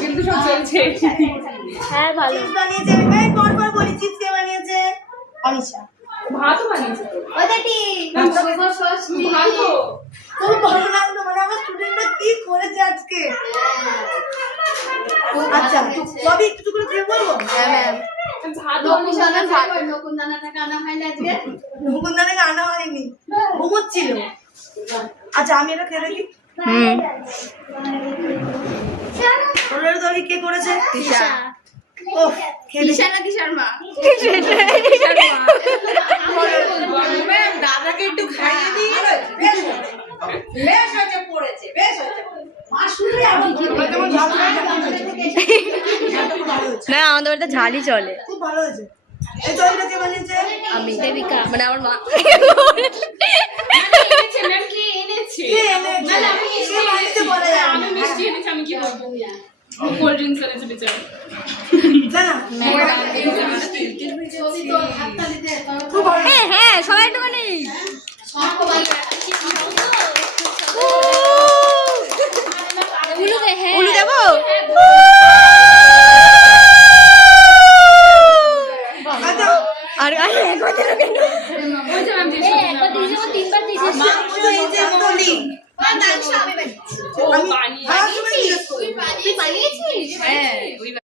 কিন্তু সব চলছে। হ্যাঁ ভালো বানিয়েছে। এই পর বলি চিপস কে বানিয়েছে? অনিশা। ভাতও বানিয়েছে তো। ওদেরটি ভাতও। খুব ভালো লাগলো, মানে আমার স্টুডেন্টরা কি করেছে আজকে। আচ্ছা সবই একটু করে দিয়ে বলবো। হ্যাঁ ম্যাম মুকুন্দানাকে আনা হয়নি, ঘুমোচ্ছিল। আচ্ছা আমি এটা খেয়ে দেখি। ওনার তবে কে করেছে? ও খেয়ে দেখি। দাদাকে একটু খাইয়ে দিই। বেশ হয়েছে পড়েছে, বেশ হয়েছে। না আমাদের বাড়িতে ঝালই চলে। খুব ভালো হয়েছে। এই তরকারিটা কে বানিয়েছে? আমি দেবিকা, মানে আমার মা। এনেছে ম্যাম, কে এনেছে? কে এনেছে? মানে আমি কে বানিয়েছে বলে যায় না। আমি মিষ্টি এনেছি, আমি কি বলবো? কোল্ড ড্রিঙ্কস এনেছে বেচারা। জানা? খুব ভালো। হ্যাঁ হ্যাঁ সবাই একটুখানি উলু দেবো। আচ্ছা আর ওই যে ম্যাম জিজ্ঞেস করছিলাম। মা বলছে এই যে মৌলি। ও বানিয়ে। আমি জিজ্ঞেস করবো। হ্যাঁ